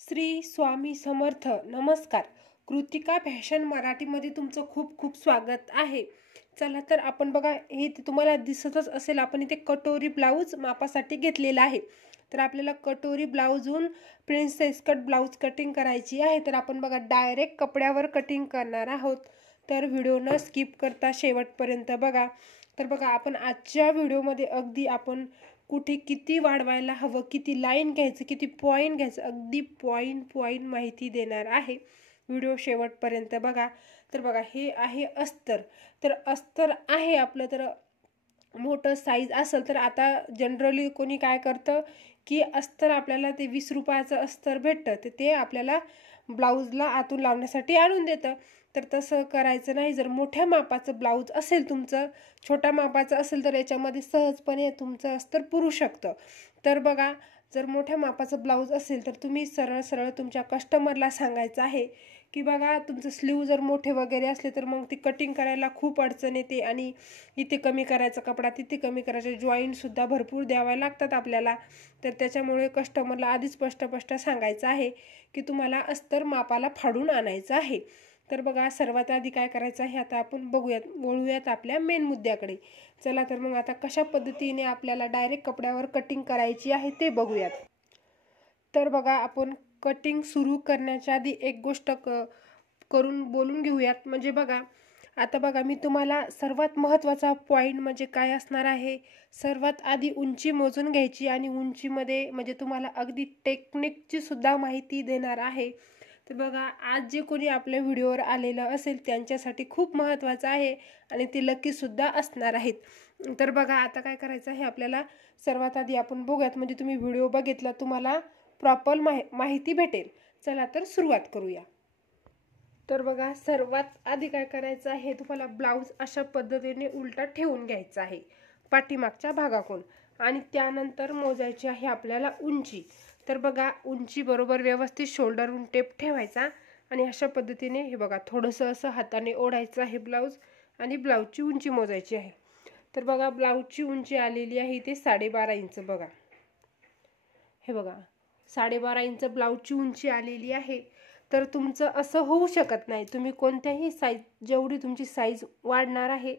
श्री स्वामी समर्थ. नमस्कार. कृतिका फॅशन मराठीमध्ये तुमचं खूप खूप स्वागत आहे. चला तर आपण बघा, हे तुम्हाला दिसतच असेल, आपण इथे कटोरी ब्लाऊज मापासाठी घेतलेला आहे. तर आपल्याला कटोरी ब्लाऊजहून प्रिन्सेस कट ब्लाऊज कटिंग करायची आहे. तर आपण बघा डायरेक्ट कपड्यावर कटिंग करणार आहोत. तर व्हिडिओ न स्किप करता शेवटपर्यंत बघा. तर बघा, आपण आजच्या व्हिडिओमध्ये अगदी आपण कुठे किती वाढवायला हवं, किती लाईन घ्यायचं, किती पॉईंट घ्यायचं, अगदी पॉईंट माहिती देणार आहे. व्हिडिओ शेवटपर्यंत बघा. तर बघा, हे आहे अस्तर. तर अस्तर आहे आपलं, तर मोठं साईज असेल तर आता जनरली कोणी काय करतं की अस्तर आपल्याला ते 20 रुपयाचं अस्तर भेटतं, तर ते आपल्याला ब्लाऊजला आतून लावण्यासाठी आणून देतं. तर तसं करायचं नाही. जर मोठ्या मापाचं ब्लाऊज असेल तुमचं, छोट्या मापाचं असेल, तर याच्यामध्ये सहजपणे तुमचं अस्तर पुरू शकतं. तर बघा, जर मोठ्या मापाचं ब्लाऊज असेल तर तुम्ही सरळ सरळ तुमच्या कस्टमरला सांगायचं आहे की बघा, तुमचं स्लीव जर मोठे वगैरे असले तर मग ती कटिंग करायला खूप अडचण येते आणि इथे कमी करायचा कपडा, तिथे कमी करायचे, जॉईंटसुद्धा भरपूर द्यावे लागतात आपल्याला. तर त्याच्यामुळे कस्टमरला आधीच स्पष्ट सांगायचं आहे की तुम्हाला अस्तर मापाला फाडून आणायचं आहे. तर बघा, सर्वात आधी काय करायचं आहे आता आपण वळूयात आपल्या मेन मुद्द्याकडे. चला तर मग आता कशा पद्धतीने आपल्याला डायरेक्ट कपड्यावर कटिंग करायची आहे ते बघूयात. तर बघा, आपण कटिंग सुरू करण्याच्या आधी एक गोष्ट करून बोलून घेऊयात. म्हणजे बघा, आता बघा, मी तुम्हाला सर्वात महत्त्वाचा पॉईंट म्हणजे काय असणार आहे, सर्वात आधी उंची मोजून घ्यायची आणि उंचीमध्ये म्हणजे तुम्हाला अगदी टेक्निकची सुद्धा माहिती देणार आहे. तर बघा, आज जे कोणी आपल्या व्हिडिओवर आलेलं असेल त्यांच्यासाठी खूप महत्त्वाचं आहे आणि ते लकीसुद्धा असणार आहेत. तर बघा, आता काय करायचं आहे आपल्याला, सर्वात आधी आपण बघूयात, म्हणजे तुम्ही व्हिडिओ बघितला तुम्हाला प्रॉपर माहिती भेटेल. चला तर सुरुवात करूया. तर बघा, सर्वात आधी काय करायचं आहे, तुम्हाला ब्लाऊज अशा पद्धतीने उलटा ठेवून घ्यायचा आहे पाठीमागच्या भागाकडून आणि त्यानंतर मोजायची आहे आपल्याला उंची. तर बघा, उंची बरोबर व्यवस्थित शोल्डरवरून टेप ठेवायचा आणि अशा पद्धतीने हे बघा, थोडंसं असं हाताने ओढायचं आहे ब्लाऊज आणि ब्लाऊजची उंची मोजायची आहे. तर बघा, ब्लाऊजची उंची आलेली आहे इथे 12.5 इंच. बघा, हे बघा, 12.5 इंच ब्लाऊजची उंची आलेली आहे. तर तुमचं असं होऊ शकत नाही. तुम्ही कोणत्याही साईज, जेवढी तुमची साईज वाढणार आहे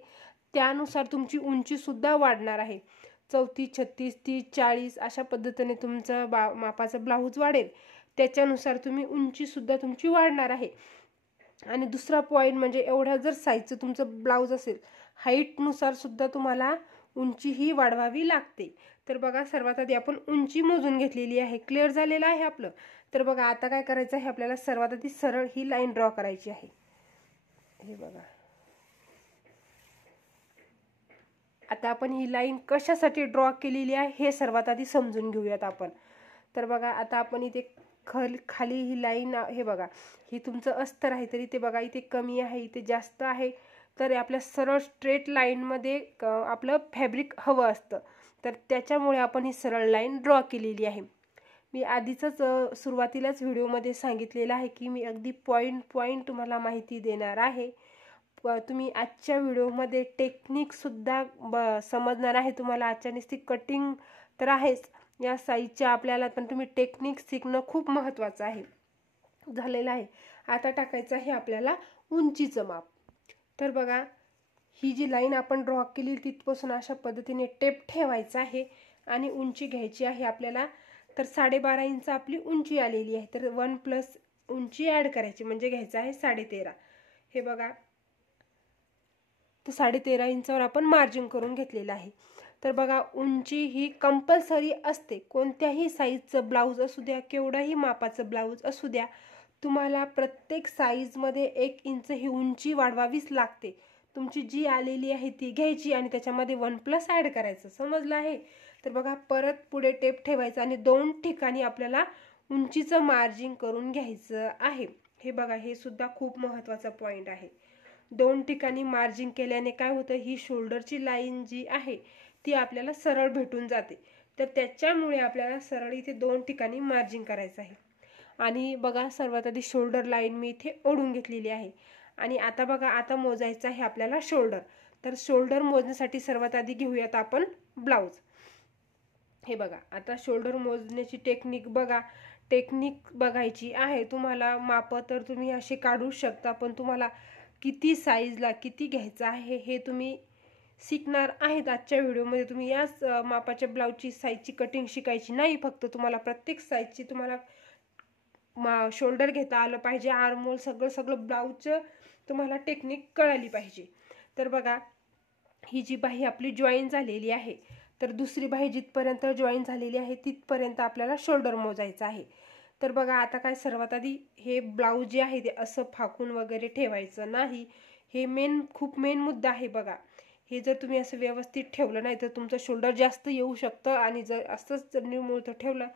त्यानुसार तुमची उंचीसुद्धा वाढणार आहे. 34, 36, 30, 40 अशा पद्धतीने तुमचं मापाचा ब्लाऊज वाढेल. त्याच्यानुसार तुम्ही उंचीसुद्धा तुमची वाढणार आहे. आणि दुसरा पॉईंट म्हणजे, एवढ्या जर साईजचं तुमचं ब्लाऊज असेल, हाईटनुसार सुद्धा तुम्हाला उंची ही वाढवावी लागते. तर बघा, सर्वात आधी आपण उंची मोजून घेतलेली आहे. क्लिअर झालेलं आहे आपलं. तर बघा, आता काय करायचं आहे आपल्याला, सर्वात आधी सरळ ही लाईन ड्रॉ करायची आहे. हे बघा, आता आपण ही लाईन कशासाठी ड्रॉ केलेली आहे हे सर्वात आधी समजून घेऊयात आपण. तर बघा, आता आपण इथे खाली ही लाईन, हे बघा, ही तुमचं अस्तर आहे, तर इथे बघा, इथे कमी आहे, इथे जास्त आहे. तर आपल्या सरळ स्ट्रेट लाईनमध्ये आपलं फॅब्रिक हवं असतं. तर त्याच्यामुळे आपण ही सरळ लाईन ड्रॉ केलेली आहे. मी आधीच सुरुवातीलाच व्हिडिओमध्ये सांगितलेलं आहे की मी अगदी पॉईंट तुम्हाला माहिती देणार आहे. तुम्ही आजच्या व्हिडिओमध्ये टेक्निकसुद्धा समजणार आहे तुम्हाला. आजच्या नुसती कटिंग तर आहेच या साईजच्या आपल्याला, पण तुम्ही टेक्निक शिकणं खूप महत्त्वाचं आहे झालेलं आहे. आता टाकायचं आहे आपल्याला उंचीचं माप. तर बघा, ही जी लाईन आपण ड्रॉ केली तिथपासून अशा पद्धतीने टेप ठेवायचा आहे आणि उंची घ्यायची आहे आपल्याला. तर 12.5 इंच आपली उंची आलेली आहे. तर 1+ उंची ॲड करायची म्हणजे घ्यायचं आहे 13.5. हे बघा, तर 13.5 इंचावर आपण मार्जिन करून घेतलेलं आहे. तर बघा, उंची ही कंपल्सरी असते. कोणत्याही साईजचं ब्लाऊज असू द्या, केवढंही मापाचं ब्लाऊज असू द्या, तुम्हाला प्रत्येक साईजमध्ये 1 इंच ही उंची वाढवावीच लागते. तुमची जी आलेली आहे ती घ्यायची आणि त्याच्यामध्ये 1+ ॲड करायचं. समजलं आहे? तर बघा, परत पुढे टेप ठेवायचा आणि 2 ठिकाणी आपल्याला उंचीचं मार्जिन करून घ्यायचं आहे. हे बघा, हे सुद्धा खूप महत्त्वाचा पॉईंट आहे. 2 ठिकाणी मार्जिन केल्याने काय होतं, ही शोल्डरची लाईन जी आहे ती आपल्याला सरळ भेटून जाते. तर त्याच्यामुळे आपल्याला सरळ इथे 2 ठिकाणी मार्जिन करायचं आहे. आणि बघा, सर्वात आधी शोल्डर लाईन मी इथे ओढून घेतलेली आहे. आणि आता बघा, आता मोजायचं आहे आपल्याला शोल्डर. तर शोल्डर मोजण्यासाठी सर्वात आधी घेऊयात आपण ब्लाऊज. हे बघा, आता शोल्डर मोजण्याची टेक्निक बघा. टेक्निक बघायची आहे तुम्हाला. माप तर तुम्ही असे काढू शकता, पण तुम्हाला किती साईजला किती घ्यायचं आहे हे तुम्ही शिकणार आहेत आजच्या व्हिडिओमध्ये. तुम्ही याच मापाच्या ब्लाऊजची साईजची कटिंग शिकायची नाही, फक्त तुम्हाला प्रत्येक साईजची तुम्हाला शोल्डर घेता आलं पाहिजे, आर्महोल सगळं ब्लाऊजचं तुम्हाला टेक्निक कळाली पाहिजे. तर बघा, ही जी बाही आपली जॉईन झालेली आहे, तर दुसरी बाही जिथपर्यंत जॉईन झालेली आहे तिथपर्यंत आपल्याला शोल्डर मोजायचं आहे. तर बघा, आता काय, सर्वात आधी हे ब्लाऊज जे आहे ते असं फाकून वगैरे ठेवायचं नाही. हे खूप मेन मुद्दा आहे बघा. हे जर तुम्ही असं व्यवस्थित ठेवलं नाही तर तुमचं शोल्डर जास्त येऊ शकतं, आणि जर असंच जर निमुळतं ठेवलं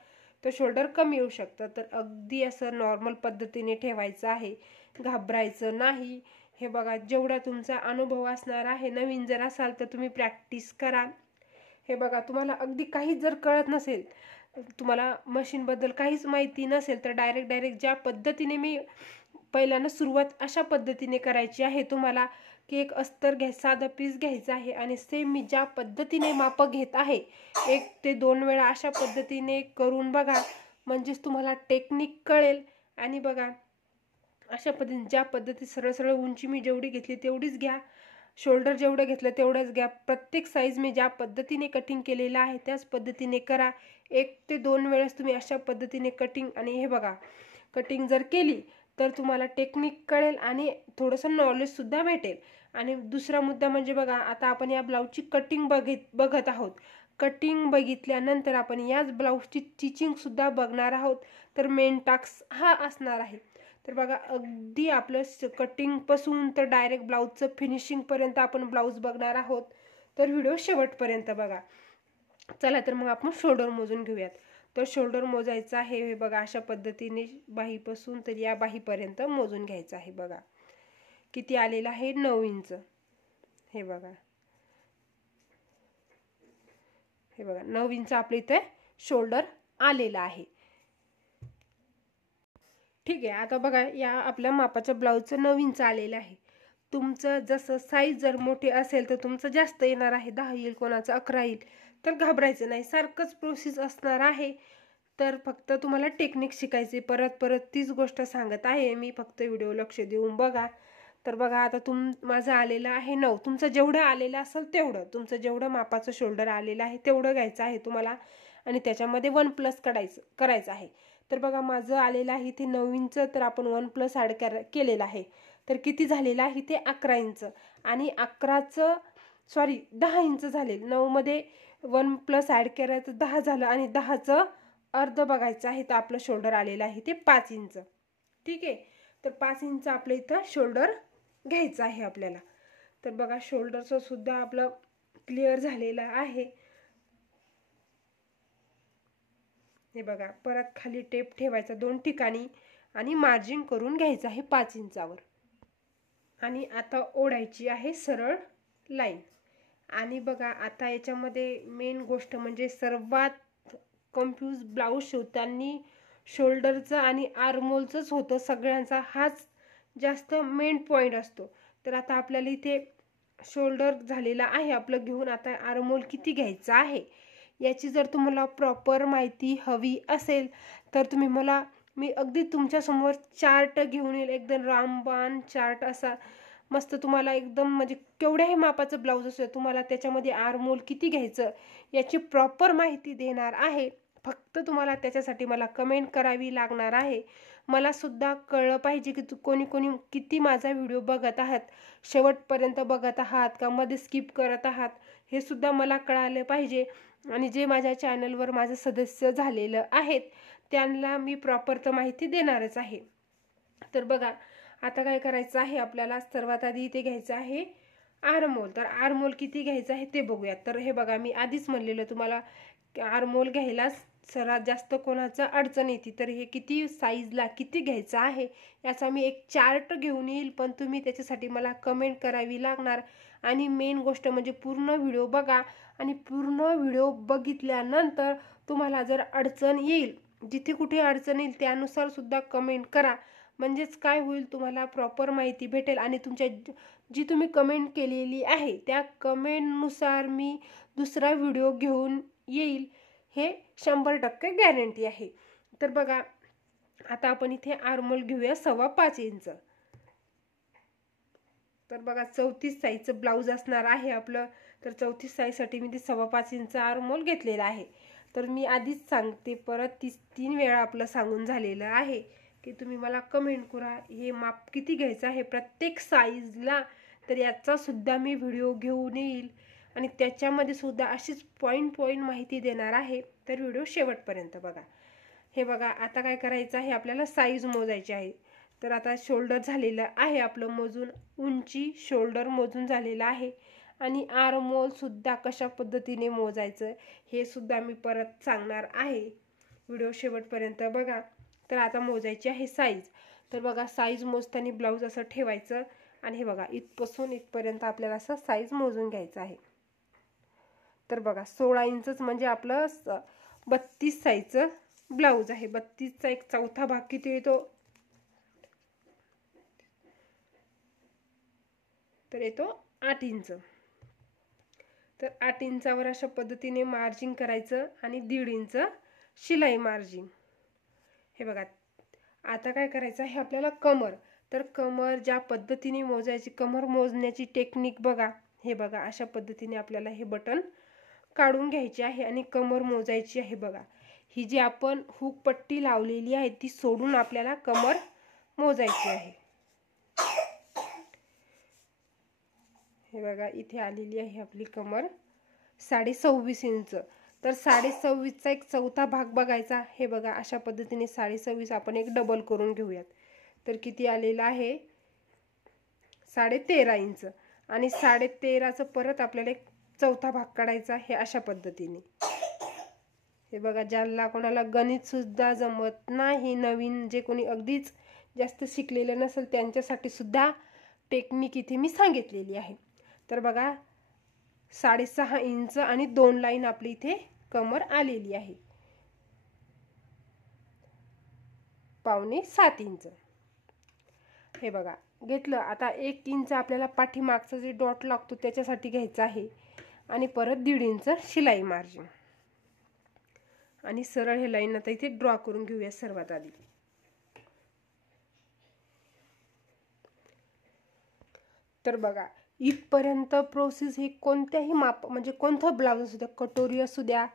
तर शोल्डर कमी येऊ शकतं. तर अगदी असं नॉर्मल पद्धतीने ठेवायचं आहे, घाबरायचं नाही. हे बघा, जेवढा तुमचा अनुभव असणार आहे, नवीन जर असाल तर तुम्ही प्रॅक्टिस करा. हे बघा, तुम्हाला अगदी काहीच जर कळत नसेल, तुम्हाला मशीनबद्दल काहीच माहिती नसेल, तर डायरेक्ट ज्या पद्धतीने मी पहिल्यानं सुरुवात अशा पद्धतीने करायची आहे तुम्हाला, की एक अस्तर साधं पीस घ्यायचं आहे, आणि सेम मी ज्या पद्धतीने माप घेत आहे 1 ते 2 वेळा अशा पद्धतीने करून बघा, म्हणजेच तुम्हाला टेक्निक कळेल. आणि बघा, अशा पद्धतीने ज्या पद्धती सरळ उंची मी जेवढी घेतली तेवढीच घ्या, शोल्डर जेवढं घेतलं तेवढंच घ्या. प्रत्येक साईज मी ज्या पद्धतीने कटिंग केलेलं आहे त्याच पद्धतीने करा. 1 ते 2 वेळेस तुम्ही अशा पद्धतीने कटिंग, आणि हे बघा, कटिंग जर केली तर तुम्हाला टेक्निक कळेल आणि थोडंसं नॉलेजसुद्धा भेटेल. आणि दुसरा मुद्दा म्हणजे बघा, आता आपण या ब्लाऊजची कटिंग बघत आहोत. कटिंग बघितल्यानंतर आपण याच ब्लाऊजची स्टिचिंगसुद्धा बघणार आहोत. तर मेन टास्क हा असणार आहे. तर बघा, अगदी आपलं कटिंगपासून तर डायरेक्ट ब्लाऊजचं फिनिशिंगपर्यंत आपण ब्लाऊज बघणार आहोत. तर व्हिडिओ शेवटपर्यंत बघा. चला तर मग आपण शोल्डर मोजून घेऊयात. तर शोल्डर मोजायचं आहे, हे बघा, अशा पद्धतीने बाहीपासून तर या बाहीपर्यंत मोजून घ्यायचं आहे. बघा किती आलेलं आहे, 9 इंच. हे बघा, 9 इंच आपल्या इथे शोल्डर आलेलं आहे. ठीक आहे. आता बघा, या आपल्या मापाच्या ब्लाऊजचं 9 इंच आलेलं आहे. तुमचं जसं साईज जर मोठी असेल तर तुमचं जास्त येणार आहे, 10 येईल, कोणाचं 11 येईल, तर घाबरायचं नाही, सारखंच प्रोसेस असणार आहे. तर फक्त तुम्हाला टेक्निक शिकायचे, परत तीच गोष्ट सांगत आहे मी, फक्त व्हिडिओ लक्ष देऊन बघा. तर बघा, आता माझं आलेलं आहे 9. तुमचं जेवढं आलेलं असेल तेवढं, तुमचं जेवढं मापाचं शोल्डर आलेलं आहे तेवढं घ्यायचं आहे तुम्हाला, आणि त्याच्यामध्ये 1+ करायचं आहे. तर बघा, माझं आलेलं आहे इथे 9 इंच, तर आपण 1+ ॲड केलेलं आहे. तर किती झालेलं आहे ते 11 इंच, आणि 10 इंच झाले. 9मध्ये 1+ ॲड करायचं, 10 झालं, आणि 10चं अर्ध बघायचं आहे. तर आपलं शोल्डर आलेलं आहे ते 5 इंच. ठीक आहे. तर 5 इंच आपलं इथं शोल्डर घ्यायचं आहे आपल्याला. तर बघा, शोल्डरचं सुद्धा आपलं क्लिअर झालेलं आहे. हे बघा, परत खाली टेप ठेवायचा 2 ठिकाणी, आणि मार्जिन करून घ्यायचं आहे 5 इंचावर. आणि आता ओढायची आहे सरळ लाईन. आणि बघा, आता याच्यामध्ये मेन गोष्ट म्हणजे सर्वात कन्फ्यूज ब्लाऊज शिवताना शोल्डरचं आणि आर्महोलचंच होतं. सगळ्यांचा हाच जास्त मेन पॉईंट असतो. तर आता आपल्याला इथे शोल्डर झालेला आहे आपलं घेऊन, आता आर्महोल किती घ्यायचं आहे याची जर तुम्हाला प्रॉपर माहिती हवी असेल तर मी अगदी तुमच्यासमोर चार्ट घेऊन येईल, एकदम रामबाण चार्ट असा मस्त. तुम्हाला एकदम म्हणजे केवढ्याही मापाचं ब्लाऊज असेल, तुम्हाला त्याच्यामध्ये आर्महोल किती घ्यायचं याची प्रॉपर माहिती देणार आहे. फक्त तुम्हाला त्याच्यासाठी मला कमेंट करावी लागणार आहे. मला सुद्धा कळलं पाहिजे की कोणी किती माझा व्हिडिओ बघत आहात, शेवटपर्यंत बघत आहात का मध्ये स्किप करत आहात, हे सुद्धा मला कळालं पाहिजे. आणि जे माझ्या चॅनलवर माझं सदस्य झालेलं आहेत त्यांना मी प्रॉपर तर माहिती देणारच आहे. तर बघा, आता काय करायचं आहे आपल्याला, सर्वात आधी इथे घ्यायचं आहे आर्महोल. तर आर्महोल किती घ्यायचं आहे ते बघूयात. तर हे बघा, मी आधीच म्हणलेलं तुम्हाला आर्महोल घ्यायला सर्वात जास्त कोणाचं अडचण येते. तर हे किती साईजला किती घ्यायचं आहे याचा मी एक चार्ट घेऊन येईल, पण तुम्ही त्याच्यासाठी मला कमेंट करावी लागणार. आणि मेन गोष्ट म्हणजे पूर्ण व्हिडिओ बघा, आणि पूर्ण व्हिडिओ बघितल्यानंतर तुम्हाला जर अडचण येईल, जिथे कुठे अडचण येईल त्यानुसार सुद्धा कमेंट करा. म्हणजेच काय होईल, तुम्हाला प्रॉपर माहिती भेटेल, आणि तुमच्या जी तुम्ही कमेंट केलेली आहे त्या कमेंटनुसार मी दुसरा व्हिडिओ घेऊन येईल, हे 100% गॅरंटी आहे. तर बघा, आता आपण इथे आर्मोल घेऊया 5.25 इंच. तर बघा 34 साईजचं ब्लाऊज असणार आहे आपलं. तर 34 साईजसाठी मी ते 5.25 इंच आर्मोल घेतलेला आहे. तर मी आधीच सांगते, परत 3 वेळा आपलं सांगून झालेलं आहे की तुम्ही मला कमेंट करा हे माप किती घ्यायचं आहे प्रत्येक साईजला. तर याचा सुद्धा मी व्हिडिओ घेऊन येईल आणि त्याच्यामध्ये सुद्धा अशीच पॉईंट माहिती देणार आहे. तर व्हिडिओ शेवटपर्यंत बघा. हे बघा, आता काय करायचं आहे, आपल्याला साईज मोजायची आहे. तर आता शोल्डर झालेलं आहे आपलं मोजून, उंची शोल्डर मोजून झालेलं आहे. आणि आर्महोल सुद्धा कशा पद्धतीने मोजायचं हे सुद्धा मी परत सांगणार आहे. व्हिडिओ शेवटपर्यंत बघा. तर आता मोजायची आहे साईज. तर बघा, साईज मोजताना ब्लाऊज असं ठेवायचं आणि हे बघा इथपासून इथपर्यंत आपल्याला असं साईज मोजून घ्यायचं आहे. तर बघा 16 इंचच म्हणजे आपलं 32 साईजचं ब्लाऊज आहे. 32चा एक चौथा भाग किती येतो, तर येतो 8 इंच. तर 8 इंचावर अशा पद्धतीने मार्जिन करायचं आणि 1.5 इंच शिलाई मार्जिन. हे बघा, आता काय करायचं आहे आपल्याला कमर. तर कमर ज्या पद्धतीने मोजायची, कमर मोजण्याची टेक्निक बघा. हे बघा, अशा पद्धतीने आपल्याला हे बटन काढून घ्यायचे आहे आणि कमर मोजायची आहे. बघा, ही जी आपण हुक पट्टी लावलेली आहे ती सोडून आपल्याला कमर मोजायची आहे. हे बघा, इथे आलेली आहे आपली कमर 26.5 इंच. तर 26.5चा एक चौथा भाग बघायचा. हे बघा, अशा पद्धतीने 26.5 आपण एक डबल करून घेऊयात. तर किती आलेला आहे, 13.5 इंच. आणि 13.5चं परत आपल्याला एक चौथा भाग काढायचा. हे अशा पद्धतीने. हे बघा, ज्याला कोणाला गणित सुद्धा जमत नाही, नवीन जे कोणी अगदीच जास्त शिकलेलं नसेल त्यांच्यासाठी सुद्धा टेक्निक इथे मी सांगितलेली आहे. तर बघा, 6.5 इंच आणि 2 लाईन आपली इथे कमर आलेली आहे. 6.25 इंच. हे बघा घेतलं. आता 1 इंच आपल्याला पाठीमागचं जे डॉट लागतो त्याच्यासाठी घ्यायचं आहे आणि परत 1.5 इंच शिलाई मार्जिन. आणि सरळ हे लाईन आता इथे ड्रॉ करून घेऊया सर्वात आधी. तर बघा, इथपर्यंत प्रोसेस ही कोणत्याही माप म्हणजे कोणतं ब्लाऊज असू द्या, कटोरी असू द्या,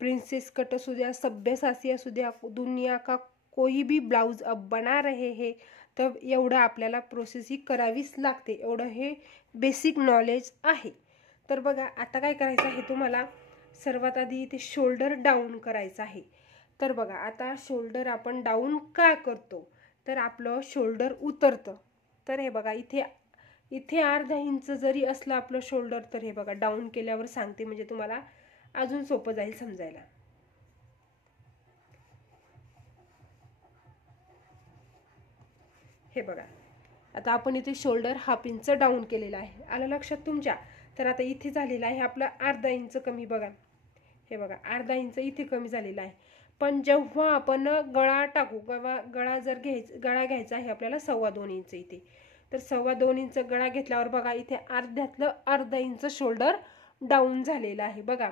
प्रिन्सेस कट असू द्या, सभ्यसाची असू द्या, दुनिया का कोई भी ब्लाउज अब बना रहे हैं, तर एवढं आपल्याला प्रोसेस ही करावीच लागते. एवढं हे बेसिक नॉलेज आहे. तर बघा, आता काय करायचं आहे तुम्हाला, सर्वात आधी इथे शोल्डर डाऊन करायचं आहे. तर बघा, आता शोल्डर आपण डाऊन का करतो, तर आपलं शोल्डर उतरतं. तर हे बघा, इथे अर्धा इंच जरी असलं आपलं शोल्डर, तर हे बघा डाऊन केल्यावर सांगते म्हणजे तुम्हाला अजून सोपं जाईल समजायला. हे बघा, आता आपण इथे शोल्डर 1/2 इंच डाऊन केलेला आहे. आलं लक्षात तुमच्या. तर आता इथे झालेलं आहे आपलं अर्धा इंच कमी. बघा, हे बघा अर्धा इंच इथे कमी झालेला आहे. पण जेव्हा आपण गळा टाकू, गळा जर गळा घ्यायचा आहे आपल्याला 2.25 इंच इथे. तर 2.25 इंच गळा घेतल्यावर बघा इथे अर्ध्यातलं अर्धा इंच शोल्डर डाऊन झालेलं आहे. बघा,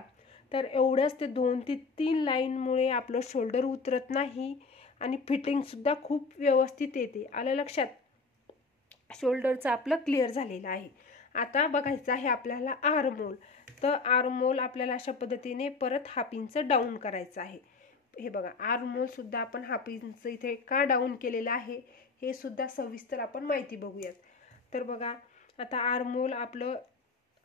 तर एवढंच ते 2 ते 3 लाईनमुळे आपलं शोल्डर उतरत नाही आणि फिटिंगसुद्धा खूप व्यवस्थित येते. आलं लक्षात. शोल्डरचं आपलं क्लिअर झालेलं आहे. आता बघायचं आहे आपल्याला आर्महोल. तर आर्महोल आपल्याला अशा पद्धतीने परत 1/2 इंच डाऊन करायचं आहे. हे बघा, आर्महोल सुद्धा आपण 1/2 इंच इथे का डाऊन केलेलं आहे हे सुद्धा सविस्तर आपण माहिती बघूयात. तर बघा, आता आर्महोल आपलं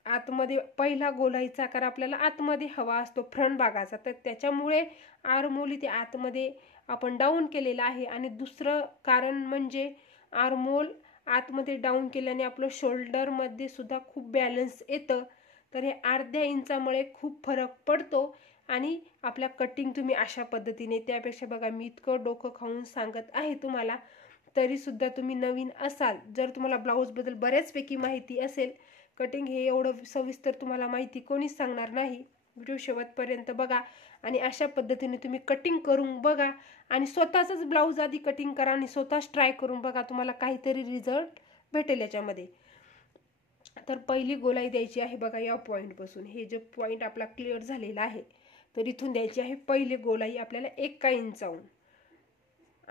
आतमध्ये पहिला गोलाईचा आकार आपल्याला आतमध्ये हवा असतो फ्रंट भागाचा, तर त्याच्यामुळे आर्महोल इथे आतमध्ये आपण डाऊन केलेला आहे. आणि दुसरं कारण म्हणजे आर्महोल आतमध्ये डाऊन केल्याने आपलं शोल्डरमध्ये सुद्धा खूप बॅलन्स येतं. तर हे अर्ध्या इंचामुळे खूप फरक पडतो. आणि आपल्या कटिंग तुम्ही अशा पद्धतीने, त्यापेक्षा बघा मी इतकं डोकं खाऊन सांगत आहे तुम्हाला, तरीसुद्धा तुम्ही नवीन असाल, जर तुम्हाला ब्लाऊजबद्दल बऱ्याचपैकी माहिती असेल, कटिंग हे एवढं सविस्तर तुम्हाला माहिती कोणीच सांगणार नाही. व्हिडिओ शेवटपर्यंत बघा आणि अशा पद्धतीने तुम्ही कटिंग करून बघा आणि स्वतःचाच ब्लाऊज आधी कटिंग करा आणि स्वतःच ट्राय करून बघा, तुम्हाला काहीतरी रिझल्ट भेटेल याच्यामध्ये. तर पहिली गोलाई द्यायची आहे बघा या पॉईंटपासून. हे जे पॉईंट आपला क्लिअर झालेला आहे, तर इथून द्यायची आहे पहिली गोलाई आपल्याला 1 इंचावून.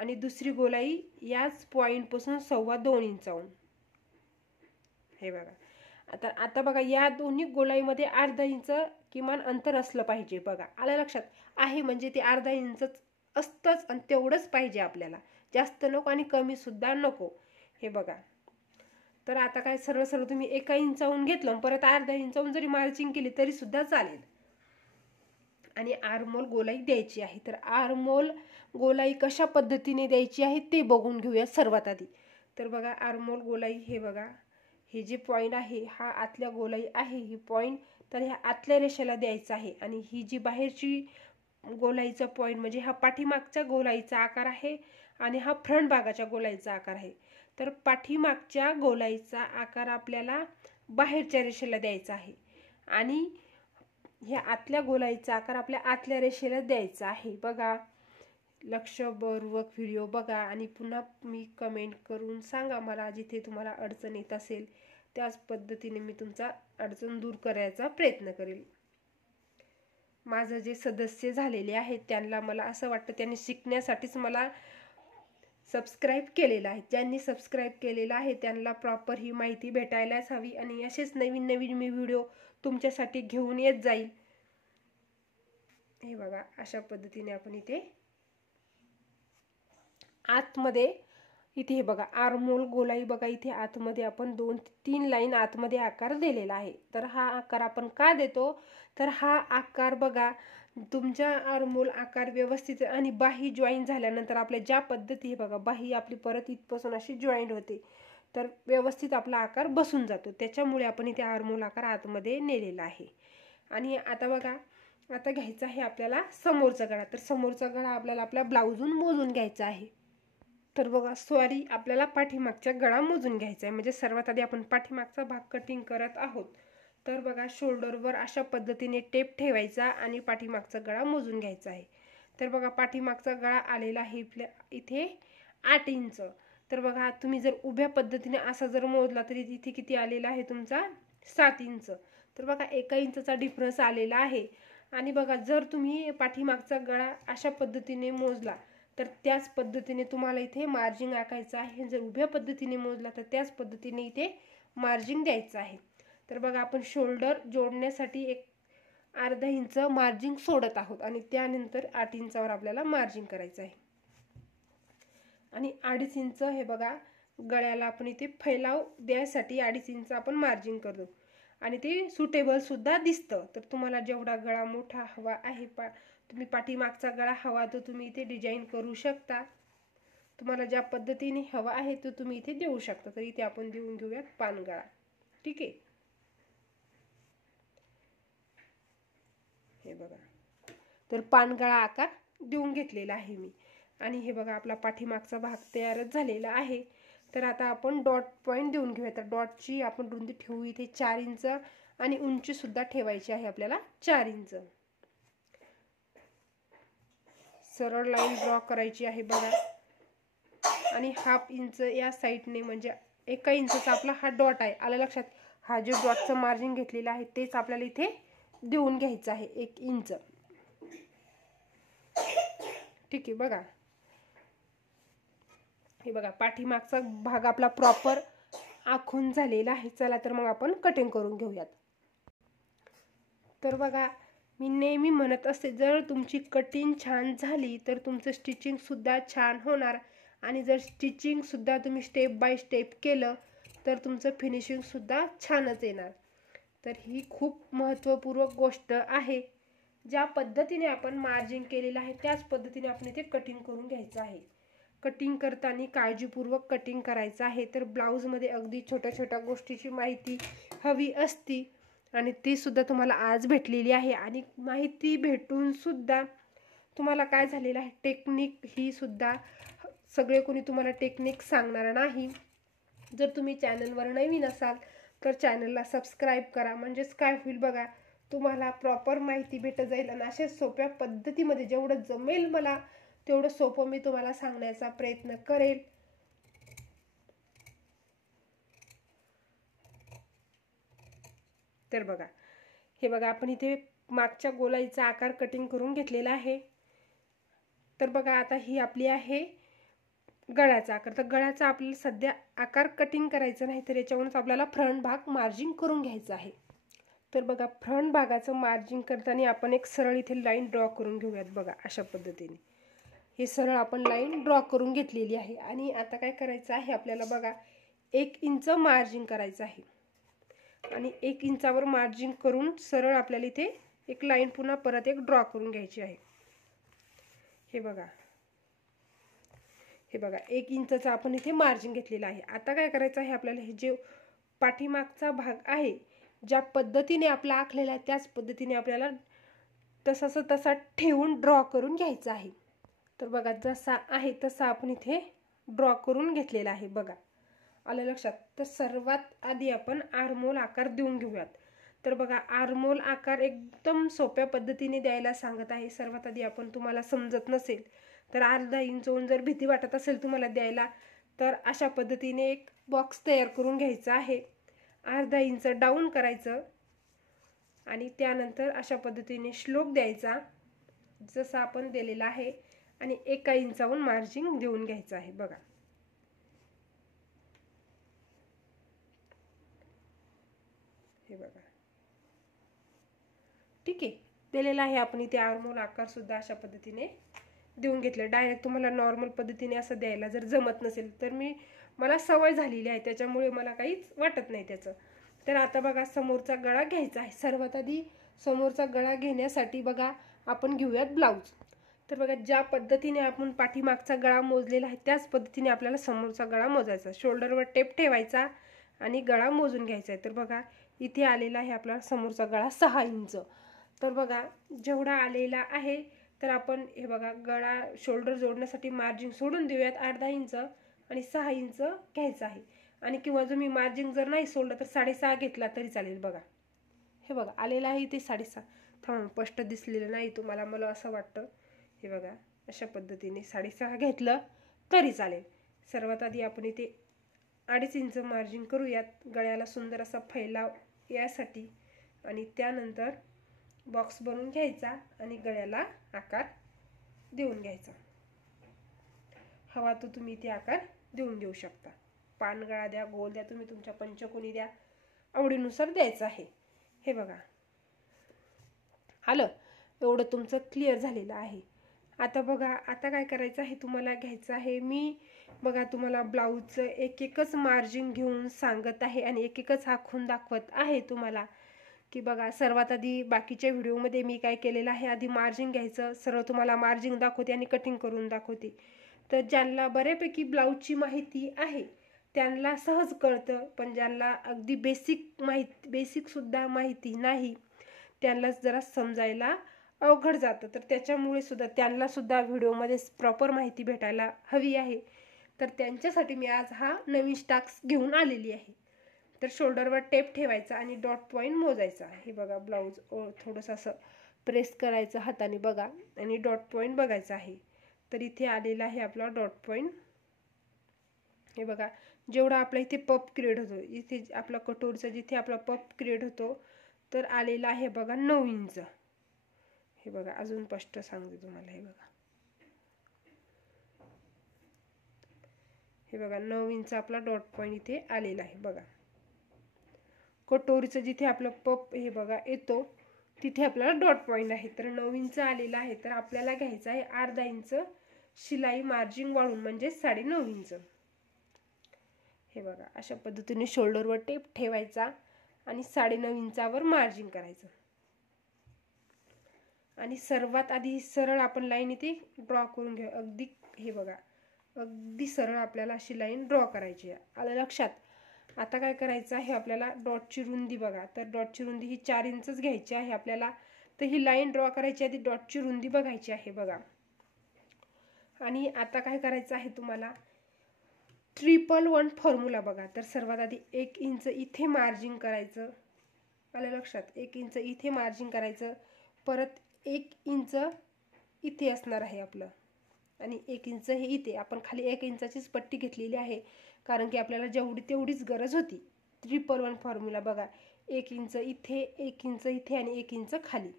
आणि दुसरी गोलाई याच पॉईंटपासून 2.25 इंचावून. हे बघा. आता बघा, या दोन्ही गोलाईमध्ये अर्धा इंच किमान अंतर असलं पाहिजे. बघा, आलं लक्षात? आहे म्हणजे ते अर्धा इंच असतंच आणि तेवढंच पाहिजे आपल्याला, जास्त नको आणि कमी सुद्धा नको. हे बघा. तर आता काय, सर्व तुम्ही 1 इंचावून घेतलं, परत अर्धा इंचावून जरी मार्जिंग केली तरी सुद्धा चालेल. आणि आर्महोल गोलाई द्यायची आहे. तर आर्महोल गोलाई कशा पद्धतीने द्यायची आहे ते बघून घेऊया सर्वात आधी. तर बघा, आर्महोल गोलाई हे बघा, हे जे पॉईंट आहे हा आतल्या गोलाई आहे, ही पॉईंट तर ह्या आतल्या रेषेला द्यायचा आहे. आणि ही जी बाहेरची गोलाईचा पॉईंट म्हणजे हा पाठीमागच्या गोलाईचा आकार आहे आणि हा फ्रंट भागाच्या गोलाईचा आकार आहे. तर पाठीमागच्या गोलाईचा आकार आपल्याला बाहेरच्या रेषेला द्यायचा आहे आणि ह्या आतल्या गोलाईचा आकार आपल्या आतल्या रेषेला द्यायचा आहे. बघा, लक्षपूर्वक व्हिडिओ बघा आणि पुन्हा मी कमेंट करून सांगा मला जिथे तुम्हाला अडचण येत असेल. त्याच पद्धतीने मी तुमचा अडचण दूर करायचा प्रयत्न करेल. माझं जे सदस्य झालेले आहेत त्यांना मला असं वाटतं त्यांनी शिकण्यासाठीच मला सबस्क्राईब केलेलं आहे. ज्यांनी सबस्क्राईब केलेलं आहे त्यांना प्रॉपर ही माहिती भेटायलाच हवी आणि असेच नवीन नवीन मी व्हिडिओ तुमच्यासाठी घेऊन येत जाईल. हे बघा, अशा पद्धतीने आपण इथे आतमध्ये इथे हे बघा, आर्महोल गोलाई बघा, इथे आतमध्ये आपण 2-3 लाईन आतमध्ये आकार दिलेला आहे. तर हा आकार आपण का देतो, तर हा आकार बघा, तुमच्या आर्महोल आकार व्यवस्थित आणि बाही जॉईन झाल्यानंतर आपल्या ज्या पद्धती हे बघा, बाही आपली परत इथपासून अशी जॉईंट होते, तर व्यवस्थित आपला आकार बसून जातो. त्याच्यामुळे आपण इथे आर्महोल आकार आतमध्ये नेलेला आहे. आणि आता बघा, आता घ्यायचा आहे आपल्याला समोरचा गळा. तर समोरचा गळा आपल्याला आपल्या ब्लाऊजहून मोजून घ्यायचा आहे. तर बघा, आपल्याला पाठीमागचा गळा मोजून घ्यायचा आहे. म्हणजे सर्वात आधी आपण पाठीमागचा भाग कटिंग करत आहोत. तर बघा, शोल्डरवर अशा पद्धतीने टेप ठेवायचा आणि पाठीमागचा गळा मोजून घ्यायचा आहे. तर बघा, पाठीमागचा गळा आलेला आहे इथे 8 इंच. तर बघा, तुम्ही जर उभ्या पद्धतीने असा जर मोजला तरी इथे किती आलेला आहे तुमचा 7 इंच. तर बघा, 1 इंचचा डिफरन्स आलेला आहे. आणि बघा, जर तुम्ही पाठीमागचा गळा अशा पद्धतीने मोजला तर त्याच पद्धतीने तुम्हाला इथे मार्जिंग आखायचं आहे. जर उभ्या पद्धतीने मोजला तर त्याच पद्धतीने इथे मार्जिंग द्यायचं आहे. तर बघा, आपण शोल्डर जोडण्यासाठी अर्धा इंच मार्जिंग सोडत आहोत आणि त्यानंतर 8 इंचावर आपल्याला मार्जिंग करायचं आहे. आणि 2.5 इंच हे बघा, गळ्याला आपण इथे फैलाव द्यायसाठी 2.5 इंच आपण मार्जिंग करतो आणि ते सुटेबल सुद्धा दिसतं. तर तुम्हाला जेवढा गळा मोठा हवा आहे, तुम्ही पाठीमागचा गळा हवा तर तुम्ही इथे डिझाईन करू शकता. तुम्हाला ज्या पद्धतीने हवा आहे तो तुम्ही इथे देऊ शकता. तर इथे आपण देऊन घेऊयात पानगळा. ठीक आहे. हे बघा, तर पानगळा आकार देऊन घेतलेला आहे मी. आणि हे बघा, आपला पाठीमागचा भाग तयारच झालेला आहे. तर आता आपण डॉट पॉईंट देऊन घेऊया. तर डॉटची आपण रुंदी ठेवू इथे 4 इंच आणि उंची सुद्धा ठेवायची आहे आपल्याला 4 इंच. सरळ लाईन ड्रॉ करायची आहे बघा. आणि 1/2 इंच या साईडने म्हणजे 1 इंचचा आपला हा डॉट आहे. आलं लक्षात? हा जो डॉटचं मार्जिन घेतलेला आहे तेच आपल्याला इथे देऊन घ्यायचं आहे 1 इंच. ठीक आहे. बघा, हे बघा, पाठीमागचा भाग आपला प्रॉपर आखून झालेला आहे. चला तर मग आपण कटिंग करून घेऊयात. तर बघा, मी नेहमी म्हणत असते, जर तुमची कटिंग छान झाली तर तुमचं स्टिचिंग सुद्धा छान होणार आणि जर स्टिचिंग सुद्धा तुम्ही स्टेप बाय स्टेप केलं तर तुमचं फिनिशिंग सुद्धा छानच येणार. तर ही खूप महत्त्वपूर्ण गोष्ट आहे. ज्या पद्धतीने आपण मार्जिंग केलेलं आहे त्याच पद्धतीने आपण इथे कटिंग करून घ्यायचं आहे. कटिंग करताना काळजीपूर्वक कटिंग करायचं आहे. तर ब्लाऊजमध्ये अगदी छोट्या छोट्या गोष्टीची माहिती हवी असती आणि ती सुद्धा तुम्हाला आज भेटलेली आहे. आणि माहिती भेटून सुद्धा तुम्हाला काय झालेलं आहे, टेक्निक ही सुद्धा सगळे कोणी तुम्हाला टेक्निक सांगणार नाही. जर तुम्ही चॅनलवर नवीन असाल तर चॅनलला सबस्क्राईब करा. म्हणजेच काय होईल बघा, तुम्हाला प्रॉपर माहिती भेटत जाईल आणि अशा सोप्या पद्धतीमध्ये जेवढं जमेल मला तेवढं सोपं मी तुम्हाला सांगण्याचा प्रयत्न करेल. तर बघा, हे बघा, आपण इथे मागच्या गोलाईचा आकार कटिंग करून घेतलेला आहे. तर बघा, आता ही आपली आहे गळ्याचा आकार. तर गळ्याचा आपल्याला सध्या आकार कटिंग करायचा नाही, तर याच्यावरूनच आपल्याला फ्रंट भाग मार्जिंग करून घ्यायचा आहे. तर बघा, फ्रंट भागाचं मार्जिंग करताना आपण एक सरळ इथे लाईन ड्रॉ करून घेऊयात. बघा, अशा पद्धतीने हे सरळ आपण लाईन ड्रॉ करून घेतलेली आहे. आणि आता काय करायचं आहे आपल्याला, बघा 1 इंच मार्जिंग करायचं आहे. आणि 1 इंचावर मार्जिंग करून सरळ आपल्याला इथे एक लाईन पुन्हा परत एक ड्रॉ करून घ्यायची आहे. हे बघा, 1 इंचचा आपण इथे मार्जिन घेतलेला आहे. आता काय करायचं आहे आपल्याला, हे जे पाठीमागचा भाग आहे ज्या पद्धतीने आपला आखलेला आहे त्याच पद्धतीने आपल्याला तसा ठेवून ड्रॉ करून घ्यायचा आहे. तर बघा, जसा आहे तसा आपण इथे ड्रॉ करून घेतलेला आहे. बघा, आलं लक्षात. तर सर्वात आधी आपण आर्महोल आकार देऊन घेऊयात. तर बघा, आर्महोल आकार एकदम सोप्या पद्धतीने द्यायला सांगत आहे. सर्वात आधी आपण, तुम्हाला समजत नसेल तर अर्धा इंचवरून जर भीती वाटत असेल तुम्हाला द्यायला, तर अशा पद्धतीने एक बॉक्स तयार करून घ्यायचा आहे. अर्धा इंच डाऊन करायचं आणि त्यानंतर अशा पद्धतीने श्लोक द्यायचा जसा आपण दिलेला आहे आणि 1 इंचावरून मार्जिंग देऊन घ्यायचं आहे. बघा, हे बघा, ठीक आहे, दिलेला आहे आपण इथे. आर्महोल आकार सुद्धा अशा पद्धतीने देऊन घेतलं. डायरेक्ट तुम्हाला नॉर्मल पद्धतीने असं द्यायला जर जमत नसेल तर मला सवय झालेली आहे, त्याच्यामुळे मला काहीच वाटत नाही त्याचं. तर आता बघा, समोरचा गळा घ्यायचा आहे. सर्वात आधी समोरचा गळा घेण्यासाठी बघा आपण घेऊयात ब्लाऊज. तर बघा, ज्या पद्धतीने आपण पाठीमागचा गळा मोजलेला आहे त्याच पद्धतीने आपल्याला समोरचा गळा मोजायचा. शोल्डरवर टेप ठेवायचा आणि गळा मोजून घ्यायचा आहे. तर बघा, इथे आलेला आहे आपला समोरचा गळा 6 इंच. तर बघा, जेवढा आलेला आहे तर आपण हे बघा, गळा शोल्डर जोडण्यासाठी मार्जिन सोडून देऊयात अर्धा इंच आणि 6 इंच घ्यायचं आहे. आणि किंवा तुम्ही मार्जिन जर नाही सोडलं तर 6.5 घेतला तरी चालेल. बघा, हे बघा, आलेलं आहे इथे 6.5. थांब, स्पष्ट दिसलेलं नाही तुम्हाला, मला असं वाटतं. हे बघा, अशा पद्धतीने 6.5 घेतलं तरी चालेल. सर्वात आधी आपण इथे 2.5 इंच मार्जिन करूयात गळ्याला सुंदर असा फैलाव यासाठी. आणि त्यानंतर बॉक्स बनवून घ्यायचा आणि गळ्याला आकार देऊन घ्यायचा. हवा तो तुम्ही इथे आकार देऊन घेऊ शकता. पानगळा द्या, गोल द्या, तुम्ही तुमच्या पंचकोनी द्या, आवडीनुसार द्यायचं आहे. हे बघा, आलं, एवढं तुमचं क्लिअर झालेलं आहे. आता बघा, आता काय करायचं आहे तुम्हाला, घ्यायचं आहे, मी बघा तुम्हाला ब्लाऊजचं एकच मार्जिन घेऊन सांगत आहे आणि एकच आखून दाखवत आहे तुम्हाला की बघा, सर्वात आधी बाकीच्या व्हिडिओमध्ये मी काय केलेलं आहे, आधी मार्जिन घ्यायचं, सर्व तुम्हाला मार्जिन दाखवते आणि कटिंग करून दाखवते. तर ज्यांना बऱ्यापैकी ब्लाऊजची माहिती आहे त्यांना सहज कळतं, पण ज्यांना अगदी बेसिकसुद्धा माहिती नाही त्यांना जरा समजायला अवघड जातं. तर त्याच्यामुळे सुद्धा त्यांना सुद्धा व्हिडिओमध्ये प्रॉपर माहिती भेटायला हवी आहे. तर त्यांच्यासाठी मी आज हा नवीन टास्क घेऊन आलेली आहे. तर शोल्डरवर टेप ठेवायचा आणि डॉट पॉईंट मोजायचा. हे बघा, ब्लाऊज थोडंसं असं प्रेस करायचं हाताने बघा आणि डॉट पॉईंट बघायचा आहे. तर इथे आलेला आहे आपला डॉट पॉईंट. हे बघा, जेवढा आपला इथे पप क्रिएट होतो, इथे आपला कटोरीचा जिथे आपला पप क्रिएट होतो तर आलेला आहे बघा 9 इंच. हे बघा, अजून स्पष्ट सांगते तुम्हाला. हे बघा 9 इंच आपला डॉट पॉईंट इथे आलेला आहे. बघा, कटोरीचं जिथे आपलं पप हे बघा येतो तिथे आपल्याला डॉट पॉईंट आहे. तर 9 इंच आलेला आहे. तर आपल्याला घ्यायचं आहे अर्धा इंच शिलाई मार्जिन वाढून, म्हणजे 9.5 इंच. हे बघा, अशा पद्धतीने शोल्डरवर टेप ठेवायचा आणि 9.5 इंचावर मार्जिन करायचं. आणि सर्वात आधी सरळ आपण लाईन इथे ड्रॉ करून घेऊ. अगदी हे बघा, अगदी सरळ आपल्याला अशी लाईन ड्रॉ करायची आहे. आलं लक्षात. आता काय करायचं आहे आपल्याला, डॉटची रुंदी बघा, तर डॉटची रुंदी ही 4 इंचच घ्यायची आहे आपल्याला. तर ही लाईन ड्रॉ करायची आधी डॉटची रुंदी बघायची आहे. बघा, आणि आता काय करायचं आहे तुम्हाला, 111 फॉर्म्युला बघा. तर सर्वात आधी 1 इंच इथे मार्जिन करायचं. आलं लक्षात. 1 इंच इथे मार्जिन करायचं, परत 1 इंच इथे असणार आहे आपलं आणि 1 इंच हे इथे. आपण खाली 1 इंचाचीच पट्टी घेतलेली आहे कारण की आपल्याला जेवढी तेवढीच गरज होती. 111 फॉर्म्युला बघा, 1 इंच इथे, 1 इंच इथे आणि 1 इंच खाली.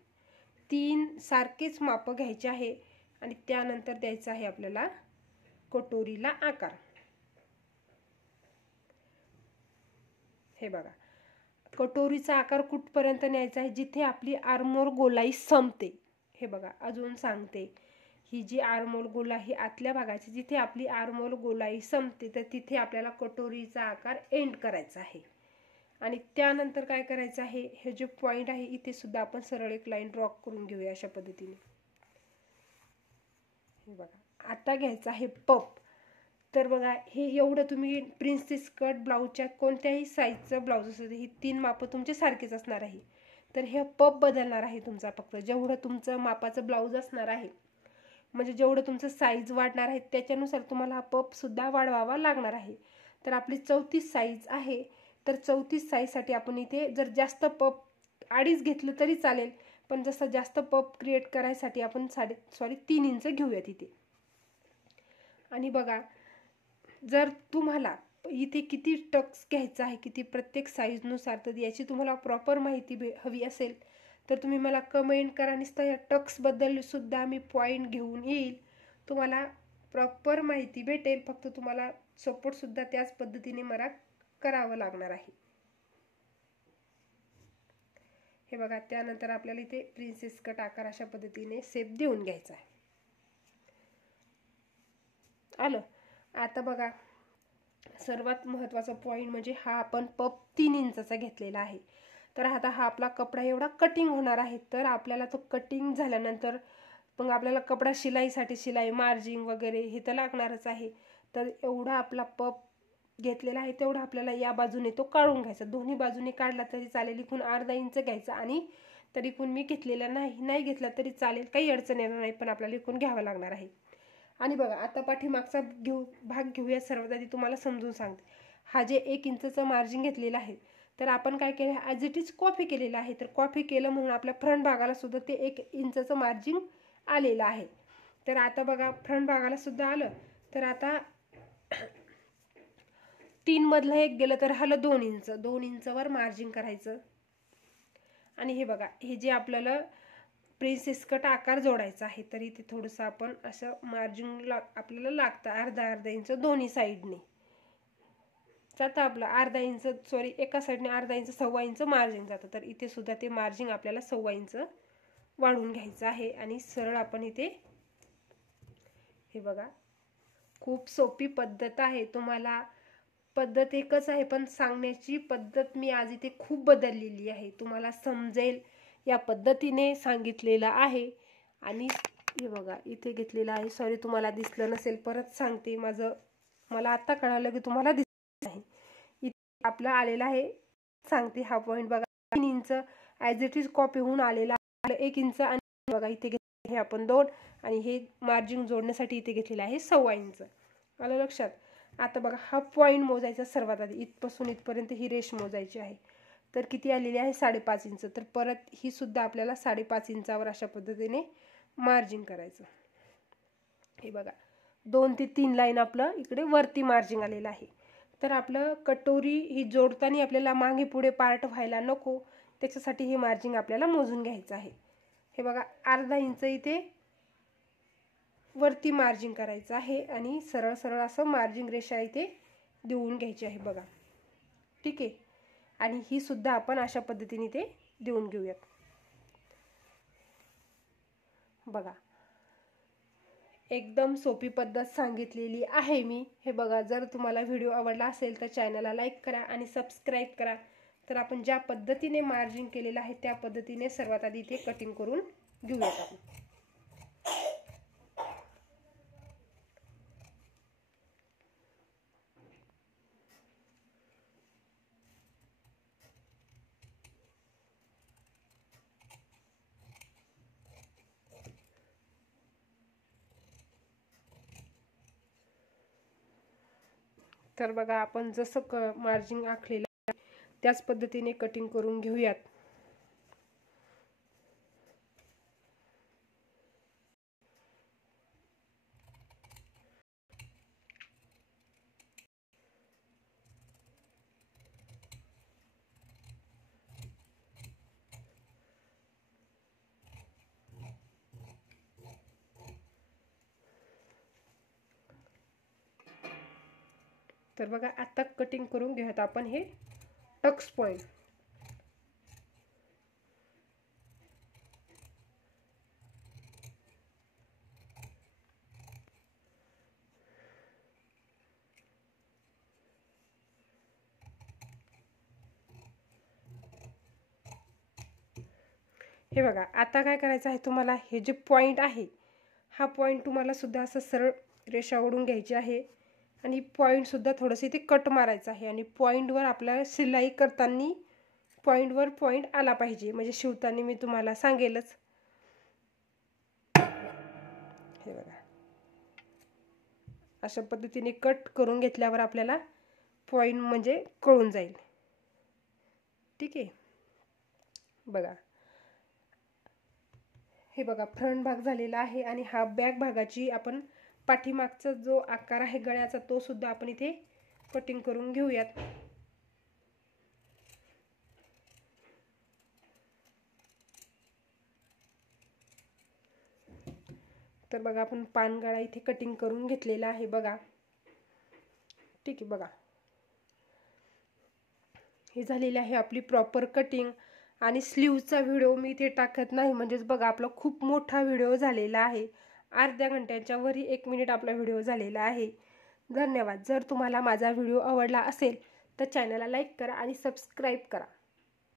3 सारखेच मापं घ्यायचे आहे आणि त्यानंतर द्यायचं आहे आपल्याला कटोरीला आकार. हे बघा, कटोरीचा आकार कुठपर्यंत न्यायचा आहे, जिथे आपली आरमोल गोलाई संपते. हे बघा, अजून सांगते, ही जी आरमोल गोलाई ही आतल्या भागाची, जिथे आपली आरमोल गोलाई संपते तर तिथे आपल्याला कटोरीचा आकार एंड करायचा आहे. आणि त्यानंतर काय करायचं आहे, हे जे पॉइंट आहे इथे सुद्धा आपण सरळ एक लाईन ड्रॉ करून घेऊया अशा पद्धतीने. हे बघा, आता घ्यायचं आहे पप. तर बघा, हे एवढं तुम्ही प्रिन्सेस कट ब्लाऊजच्या कोणत्याही साईजचं ब्लाऊज असू दे, ही 3 मापं तुमचे सारखेच असणार आहे. तर हे पप बदलणार आहे तुमचा, फक्त जेवढं तुमचं मापाचं ब्लाऊज असणार आहे, म्हणजे जेवढं तुमचं साईज वाढणार आहे त्याच्यानुसार तुम्हाला हा पप सुद्धा वाढवावा लागणार आहे. तर आपली 34 साईज आहे, तर 34 साईजसाठी आपण इथे जर जास्त पप 2.5 घेतलं तरी चालेल, पण जसं जास्त पप क्रिएट करायसाठी आपण 3 इंच घेऊयात इथे. आणि बघा, जर तुम्हाला इथे किती टक्स घ्यायचा आहे, किती प्रत्येक साईजनुसार, तर याची तुम्हाला प्रॉपर माहिती हवी असेल तर तुम्ही मला कमेंट करा. नुसतं या टक्सबद्दल सुद्धा मी पॉईंट घेऊन येईल, तुम्हाला प्रॉपर माहिती भेटेल. फक्त तुम्हाला सपोर्टसुद्धा त्याच पद्धतीने मला करावं लागणार आहे. हे बघा, त्यानंतर आपल्याला इथे प्रिन्सेस कट आकार अशा पद्धतीने शेप देऊन घ्यायचा आहे. आलं. आता बघा, सर्वात महत्त्वाचा पॉईंट म्हणजे हा आपण पप 3 इंचाचा घेतलेला आहे. तर आता हा आपला कपडा एवढा कटिंग होणार आहे. तर आपल्याला तो कटिंग झाल्यानंतर मग आपल्याला कपडा शिलाईसाठी शिलाई मार्जिंग वगैरे हे तर लागणारच आहे. तर एवढा आपला पप घेतलेला आहे तेवढा आपल्याला या बाजूने तो काढून घ्यायचा. दोन्ही बाजूने काढला तरी चालेल. इकडून अर्धा इंच घ्यायचा आणि तरी इकडून मी घेतलेला नाही घेतला तरी चालेल, काही अडचण येणार नाही, पण आपल्याला इकडून घ्यावा लागणार आहे. आणि बघा, आता पाठीमागचा भाग घेऊया. सर्वात आधी तुम्हाला समजून सांगते, हा जे 1 इंचचं मार्जिन घेतलेलं आहे तर आपण काय केलं, ॲज इट इज कॉपी केलेलं आहे. तर कॉपी केलं म्हणून आपल्या फ्रंट भागाला सुद्धा ते 1 इंचचं मार्जिन आलेलं आहे. तर आता बघा, फ्रंट भागाला सुद्धा आलं. तर आता 3 मधलं 1 गेलं तर आलं 2 इंच. 2 इंचवर मार्जिन करायचं. आणि हे बघा, हे जे आपल्याला प्रिन्सेस कट आकार जोडायचा आहे, तर इथे थोडंसं आपण असं मार्जिन आपल्याला लागतं अर्धा इंच दोन्ही साईडने जातं. आपलं अर्धा इंच, सॉरी, एका साईडने अर्धा इंच, 1.25 इंच मार्जिन जातं. तर इथे सुद्धा ते मार्जिन आपल्याला 1.25 इंच वाढवून घ्यायचं आहे. आणि सरळ आपण इथे, हे बघा, खूप सोपी पद्धत आहे. तुम्हाला पद्धत एकच आहे, पण सांगण्याची पद्धत मी आज इथे खूप बदललेली आहे. तुम्हाला समजेल या पद्धतीने सांगितलेलं आहे. आणि हे बघा, इथे घेतलेलं आहे. सॉरी, तुम्हाला दिसलं नसेल, परत सांगते. मला आता कळालं की तुम्हाला दिसत नाही. इथे आपलं आलेलं आहे, सांगते हा पॉईंट बघा, 3 inch as it is copy होऊन आलेला आहे. 1 इंच आणि बघा इथे घेतले आपण 2, आणि हे मार्जिन जोडण्यासाठी इथे घेतलेलं आहे 1.25 इंच. आलं लक्षात. आता बघा, हा पॉईंट मोजायचा सर्वात आधी. इथपासून इथपर्यंत ही रेष मोजायची आहे. तर किती आलेली आहे, 5.5 इंच. तर परत ही सुद्धा आपल्याला 5.5 इंचावर अशा पद्धतीने मार्जिन करायचं. हे बघा, 2 ते 3 लाईन आपलं इकडे वरती मार्जिन आलेलं आहे. तर आपलं कटोरी ही जोडताना आपल्याला मागे पुढे पार्ट व्हायला नको, त्याच्यासाठी हे मार्जिन आपल्याला मोजून घ्यायचं आहे. हे बघा, अर्धा इंच इथे वरती मार्जिन करायचं आहे आणि सरळ सरळ असं मार्जिन रेषा इथे देऊन घ्यायची आहे बघा. ठीक आहे. आणि ही सुद्धा आपण अशा पद्धतीने इथे देऊन घेऊयात. बघा, एकदम सोपी पद्धत सांगितलेली आहे मी. हे बघा, जर तुम्हाला व्हिडिओ आवडला असेल तर चॅनलला लाईक करा आणि सबस्क्राईब करा. तर आपण ज्या पद्धतीने मार्जिन केलेलं आहे त्या पद्धतीने सर्वात आधी इथे कटिंग करून घेऊयात आपण. तर बघा, आपण जसं मार्जिन आखलेलं आहे त्याच पद्धतीने कटिंग करून घेऊयात. तर बघा आता कटिंग करून घेऊयात आपण हे टक्स पॉइंट. हे बघा आता काय करायचं आहे तुम्हाला, हे जे पॉइंट आहे हा पॉइंट तुम्हाला सुद्धा असं सरळ रेषा ओढून घ्यायची आहे आणि पॉइंट सुद्धा थोडंसं इथे कट मारायचं आहे आणि पॉइंटवर आपल्याला शिलाई करताना पॉइंटवर पॉइंट आला पाहिजे, म्हणजे शिवताना मी तुम्हाला सांगेलच. हे बघा अशा पद्धतीने कट करून घेतल्यावर आपल्याला पॉइंट म्हणजे कळून जाईल. ठीक आहे. बघा हे बघा फ्रंट भाग झालेला आहे आणि हा बॅक भागाची आपण पाठीमागचा जो आकार आहे गळ्याचा तो सुद्धा आपण इथे कटिंग करून घेऊयात. तर बघा आपण पानगळा इथे कटिंग करून घेतलेला आहे बघा. ठीक आहे. बघा हे झालेली आहे आपली प्रॉपर कटिंग. आणि स्लीवचा व्हिडिओ मी इथे टाकत नाही, म्हणजेच बघा आपला खूप मोठा व्हिडिओ झालेला आहे. अर्ध्या घंट्याच्या वरी 1 मिनिट आपला व्हिडिओ झालेला आहे. धन्यवाद. जर तुम्हाला माझा व्हिडिओ आवडला असेल तर चॅनलला लाईक करा आणि सबस्क्राईब करा.